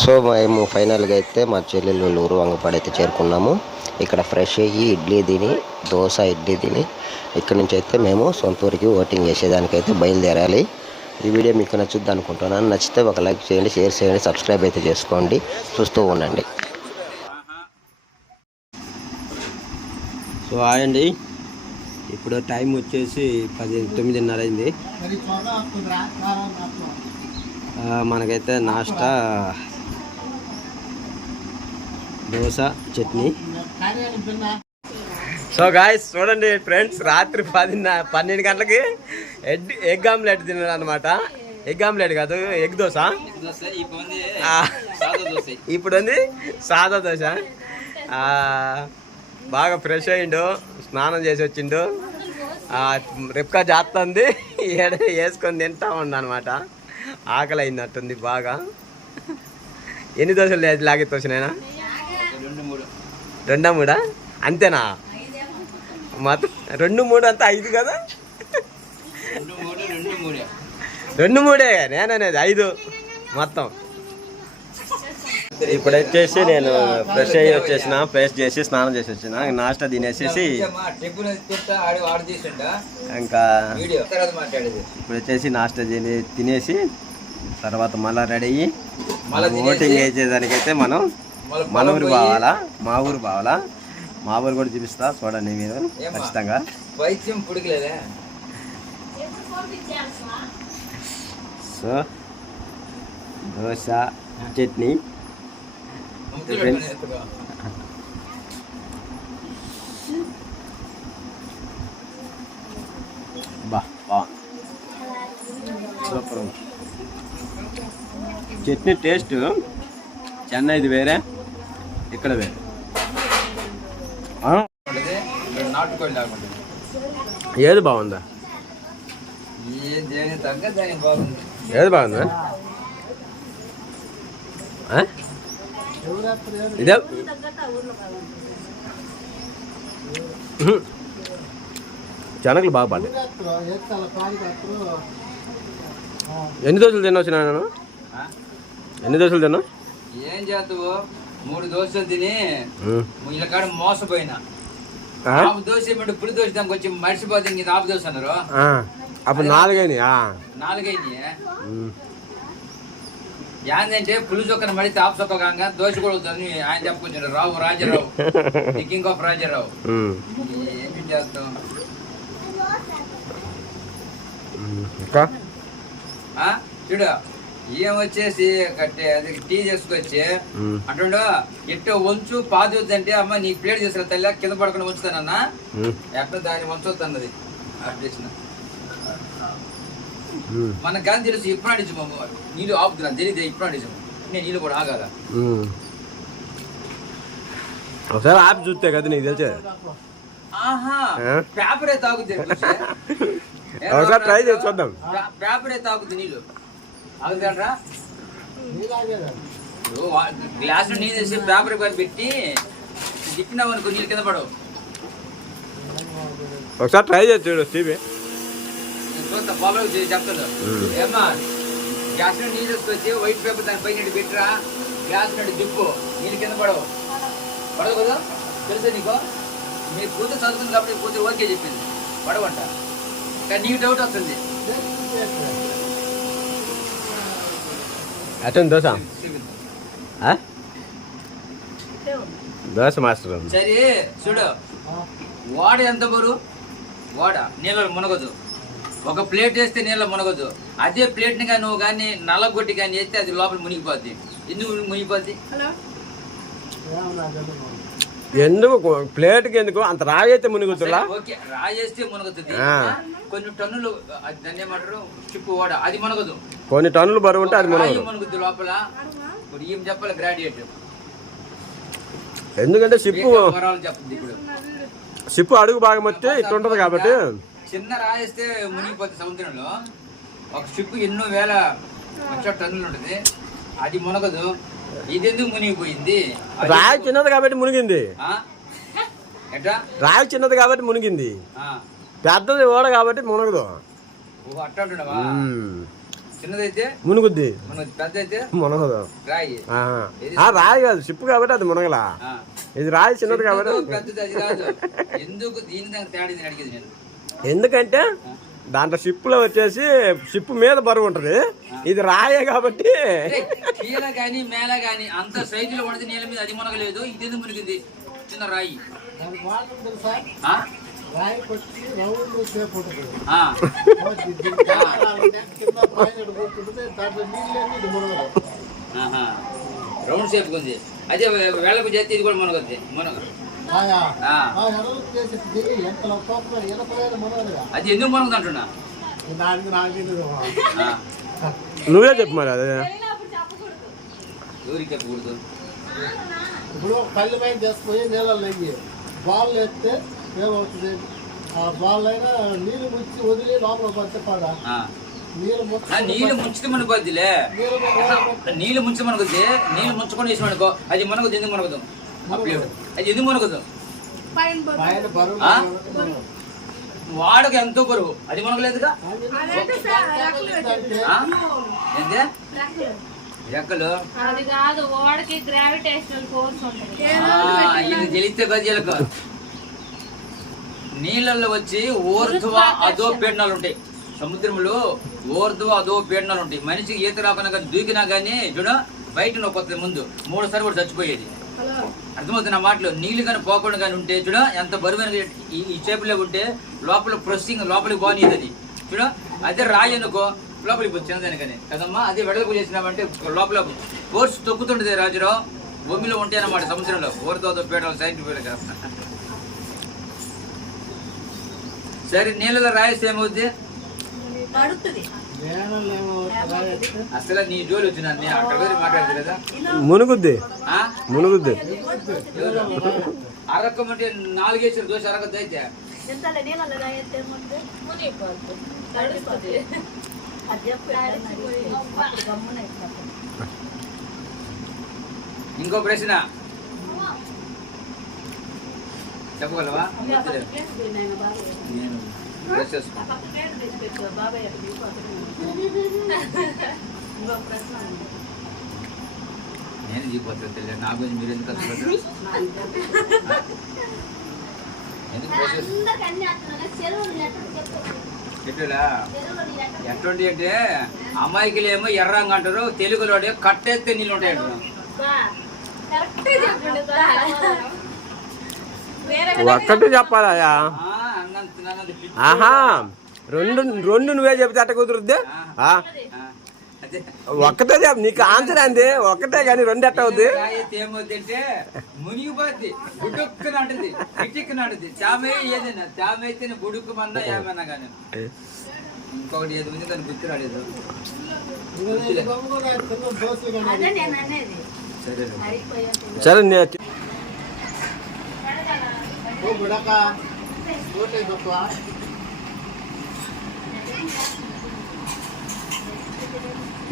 So మేము ఫైనల్గా అయితే మా చెల్లెలు ఊరు వంగపాడు అయితే చేరుకున్నాము. ఇక్కడ ఫ్రెష్ అయ్యి ఇడ్లీ తిని దోశ ఇడ్లీ తిని ఇక్కడ నుంచి అయితే మేము సొంత ఊరికి ఓటింగ్ చేసేదానికైతే బయలుదేరాలి. ఈ వీడియో మీకు నచ్చుద్ది అనుకుంటున్నాను. నచ్చితే ఒక లైక్ చేయండి, షేర్ చేయండి, సబ్స్క్రైబ్ అయితే చేసుకోండి. చూస్తూ ఉండండి. సో అండి, ఇప్పుడు టైం వచ్చేసి 9:30 అయింది. మనకైతే నాష్టా దోశ చట్నీ. సో గాయస్ చూడండి ఫ్రెండ్స్, రాత్రి 12 గంటలకి ఎగ్ ఆమ్లెట్ తిన్నాను అనమాట. ఎగ్ ఆమ్లెట్ కాదు, ఎగ్ దోశ. ఇప్పుడు ఉంది సాదా దోశ. బాగా ఫ్రెష్ అయ్యిండు, స్నానం చేసి వచ్చిండు. రిప్కా చేస్తుంది, వేసుకొని తింటా ఉండనమాట. ఆకలి అయిందట్టుంది బాగా. ఎన్ని దోశలు లాగే తోసినాయనా? 2-3 అంతేనా? మొత్తం 2-3 అంతా 5 కదా? 2-3 నేననేది 5 మొత్తం. ఇప్పుడు వచ్చేసి నేను ఫ్రెష్ అయ్యి వచ్చేసిన, పేస్ట్ చేసి స్నానం చేసి వచ్చిన. నాష్టా తినేసేసి ఇంకా ఇప్పుడు వచ్చేసి నాష్టా తినేసి తర్వాత మళ్ళీ రెడీ అయ్యి ఓటింగ్ వేసేదానికైతే మనం మన ఊరు పోవాలా, మా ఊరు పోవాలా. మా ఊరు కూడా చూపిస్తా చూడండి మీరు ఖచ్చితంగా. So dosa chutney super. Chutney taste చెన్నైది వేరే, ఇక్కడ వేరే. ఏది బాగుందా? ఏది బాగుందా? ఇదే శనగలు బాగా పడ్డాయి. ఎన్ని దోశలు తినవచ్చు నేను? ఎన్ని దోశలు తిన్నా? ఏం చేస్తావు? 3 దోశలు తిని ఇలా కాడ మోసపోయినా. దోశ ఏమంటే పులి దోశ దానికి వచ్చి మర్చిపోతే ఇంక ఆపు దోశ అన్నారు. అప్పుడు 4 అయినాయి. ఏంటంటే పులి చొక్కన మడితే ఆపు చొక్క కాగా దోశ కూడా అవుతుంది ఆయన చెప్పుకొచ్చాడు. Rajarao king of Rajarao. ఏం చేస్తాం? చూడు ఏమొచ్చేసి అది టీ చేసుకొచ్చి అంటుండో ఎట్టో వంచు పాదవుద్ది అంటే, అమ్మ నీ ప్లేట్ చేసుకున్న తల్లి కింద పడకుండా ఉంచుతానన్నా, ఎట్లా దాన్ని వంచొద్దు అన్నది. మనకు కానీ తెలుసు ఇప్పుడు అడిచాము నీళ్ళు ఆపుతున్నా తెలియదు. ఇప్పుడు అడిచాము నేను నీళ్ళు కూడా ఆగాల. ఒకసారి ఆపి చూస్తే కదా నీకు తెలిసే. ఆహా పేపరే తాగుద్ది, ట్రై చేసి చూద్దాం. పేపరే తాగుద్ది నీళ్ళు ఆగుతాడ్రా. గ్లాస్ నీళ్ళు వేసి పేపర్ పెట్టి తిప్పినావు అనుకో నీళ్ళు కింద పడవు. ఒకసారి ట్రై చేసి చూడు టీవీ చూస్తా బాబు చెప్తాడు. ఏమ్మా గ్లాస్ నీళ్ళు వేసుకొచ్చి వైట్ పేపర్ దాని పైన పెట్టిరా, గ్లాస్ నడు దిప్పు నీళ్ళు కింద పడవు. పడదు కదా తెలుసా నీకు? మీరు కూతురు చదువుతుంది కాబట్టి కూతురు ఓకే చెప్పింది పడవంట. కానీ నీకు డౌట్ వస్తుంది. Attend dosa dosa master. సరే చూడు, వాడ ఎంత బరువు? వాడ నీళ్ళలో మునగదు. ఒక ప్లేట్ వేస్తే నీళ్ళ మునగదు. అదే ప్లేట్ని కానీ నువ్వు కానీ నల్లగొట్టి కానీ వేస్తే అది లోపల మునిగిపోద్ది. ఎందుకు మునిగిపోద్ది? ఎందుకు ప్లేట్కి ఎందుకు అంత రాయి అయితే మునుగుతుందా? ఓకే రాయేస్తే మునగుతుంది. కొన్ని టన్నులు దాన్ని ఏమంటారు చిప్పు వాడ, అది మునగదు. కొన్ని టన్నులు బరువు ఉంటే అది మునుగుద్ది లోపల. ఇప్పుడు ఏం చెప్పాలి గ్రాడ్యుయేట్, ఎందుకంటే షిప్పు చెప్తుంది. ఇప్పుడు షిప్పు అడుగు భాగం వస్తే ఇట్లా ఉంటది కాబట్టి చిన్న రాయేస్తే మునిగిపోతుంది. సముద్రంలో ఒక షిప్పు ఎన్నో వేల లక్షల టన్నులు ఉంటుంది, అది మునగదు. ఇది ఎందుకు మునిగిపోయింది? రాయి చిన్నది కాబట్టి మునిగింది. రాయి చిన్నది కాబట్టి మునిగింది, పెద్దది ఓడ కాబట్టి మునగదు. అట్లా చిన్నదైతే మునుగుద్ది, పెద్ద అయితే మునగదు. రాయి. రాయి కాదు, షిప్ కాబట్టి అది మునగలా. ఇది రాయి చిన్నది కాబట్టి పెద్దది అది కాదు. ఎందుకు దీని దగ్గర తేడా అడిగేది నేను. ఎందుకంటే దాంట్లో షిప్ లో వచ్చేసి షిప్ మీద బరువు ఉంటది, ఇది రాయే కాబట్టి. కీల గాని మేళ గాని అంత సైజులో పడితే నీళ్ళ మీద అది మునగలేదు, ఇది ఎందుకు మునిగింది? చిన్న రాయి. రౌండ్ షేప్ ఉంది, అదే వేళకు చేస్తే ఇది కూడా మునగద్ది. అది ఎందుకు మునగదు అంటున్నా? నువ్వే చెప్పు మరి. అదే ఎవరికి చెప్పకూడదు. ఇప్పుడు కళ్ళు పైన చేసుకుపోయి నీళ్ళలో నెయ్యి బాల్ వేస్తే ఏమవుతుంది? ఆ బాల్ అయినా నీళ్ళు ముంచి వదిలి లోపల పడితే పాడా నీళ్ళు ముంచితే మనకొద్దిలే. నీళ్ళు ముంచి మనకొద్ది, నీళ్ళు ముంచుకొని వేసి అనుకో అది మనకు ఎందుకు మనకదు? అది ఎందుకు మనకదు? వాడకు ఎంతో బరువు, అది మనకలేదుగా. రెక్కలు ఇది తెలిస్తే గజలకు నీళ్ళల్లో వచ్చి ఊర్ధ్వ అదో పీడనాలు ఉంటాయి. సముద్రంలో ఊర్ధ్వ అదో పీడనాలు ఉంటాయి. మనిషికి ఈత రాకుండా కానీ దూకినా కానీ చూడ బయట నొక్కొస్తుంది. ముందు 3 సార్లు కూడా చచ్చిపోయేది. అర్థమవుతుంది నా మాటలు. నీళ్ళు కానీ పోకుండా కానీ ఉంటే చూడ ఎంత బరువైన ఈ చేపలో ఉంటే లోపల ప్రొసెసింగ్ లోపలికి పోనీది అది. చూడ అదే రాయి అనుకో లోపలికి పోతుంది చిన్నదానికని కదమ్మా. అదే వెడల్పు చేసినామంటే లోపల ఫోర్స్ తొక్కుతుంటది. రాజురావు భూమిలో ఉంటాయి అన్నమాట సముద్రంలో. ఊరితో పీడలు సైంటిఫిక్ కదా. సరే నీళ్ళలో రాయిస్తే ఏమవుద్ది? అసలు నీ జోలు వచ్చిన అక్కడ మాట్లాడదు కదా. మునుగుద్ది, మునుగుద్ది. అరకం అంటే 4 వేసారు దోశ అరకద్దు అయితే. ఇంకో ప్రశ్న చెప్పగలవా? నేను చెప్పొచ్చు తెలియదు నా గురించి మీరు ఎందుకు ఎట్లా ఎటువంటి అంటే అమ్మాయికి ఏమో ఎర్రంగా అంటారు, తెలుగులో కట్టేస్తే నీళ్ళు ఉంటాయి అంటారు. ఒక్కటి చెప్పాలా? ఆహా, రెండు నువ్వే చెప్తే అట్ట కుదురుద్ది. ఒక్కటే చెప్పు, నీకు ఆన్సర్ అంది ఒక్కటే కానీ 2 ఎట్ట అవుద్ది? ఏమవుతుందంటే మునిగిపోద్ది, బుడుక్కున అంటుంది, ఇటుక్కున అంటుంది. చామే ఏదైనా చామ అయితే బుడుక్కుమన్నా ఏమన్నా కానీ. ఇంకొకటి ఏది ఉంది దాన్ని గుర్తు రాలేదు. సరే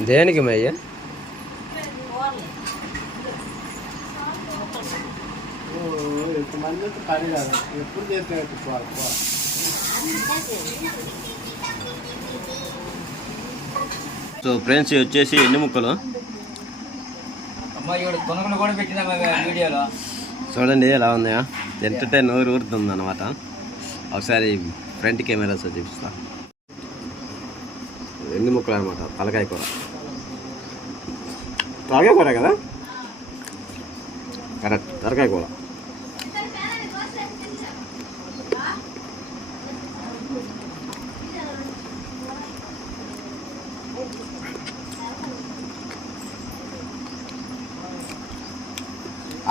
దేనికి మయ్య? ఇంతమంది ఖాళీ కాదు, ఎప్పుడు చేరుకోవచ్చు. సో ఫ్రెండ్స్ వచ్చేసి ఎన్ని ముక్కలు కూడా పెట్టినా వీడియోలో చూడండి ఎలా ఉందా. ఎంటర్టైన్ ఊరుతుంది అనమాట. ఒకసారి ఫ్రంట్ కెమెరాస్ చూపిస్తా. ఎన్ని ముక్కలు అనమాట. తలకాయ కూర, తలకాయ కూర కదా, కరెక్ట్ తలకాయ కూర.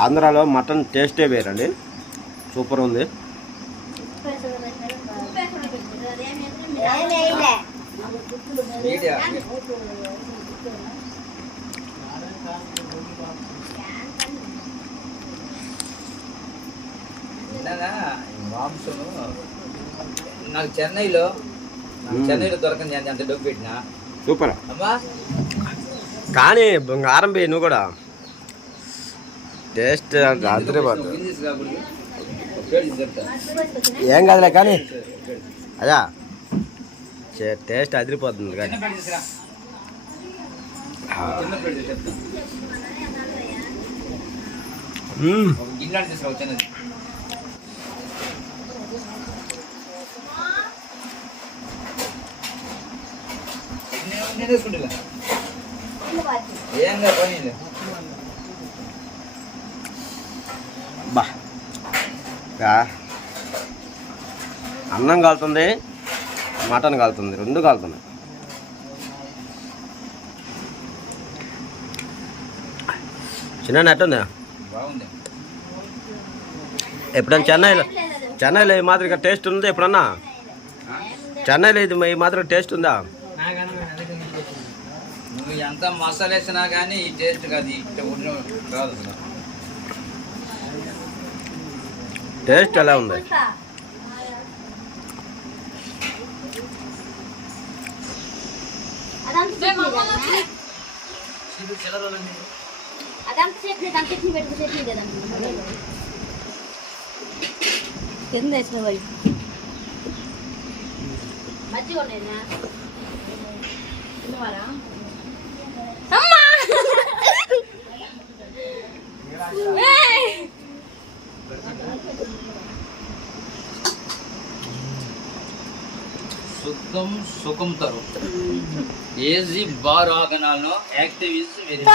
ఆంధ్రాలో మటన్ టేస్టే వేరండి, సూపర్ ఉంది. నాకు చెన్నైలో దొరకండి అంత డబ్బు పెట్టినా సూపర్. కానీ ఆరంభి నువ్వు కూడా టేస్ట్ అదిరిపోతుంది. ఏం కాదులే కానీ, అయ్యా టేస్ట్ అదిరిపోతుంది. కానీ చిన్న ప్లేట్ చెప్తాను ఒక గిన్నె తీసుకురావు చిన్నది నేను తీసుకుంటా ఏం కాదు పని బా అన్నం కాలుతుంది, మటన్ కాలుతుంది, రెండు కాలుతున్నాయి. చిన్న ఎట్టుంది? బాగుంది. ఎప్పుడన్నా చెన్నైలో ఈ మాదిరిగా టేస్ట్ ఉంది? ఎప్పుడన్నా చెన్నైలో ఇది ఈ మాదిరిగా టేస్ట్ ఉందా? నువ్వు ఎంత మసాలా వేసినా కానీ ఈ టేస్ట్ కాదు, రాదు అసలు. టేస్ట్ ఎలా ఉంది? కింద వేసిన వాళ్ళు మంచిగా ఉన్నాయినా తిన్నవారా అమ్మా సుఖం సుఖం తరు ఏజీ బార్ ఆగనాలను యాక్టివ్ ఇస్ వెరీ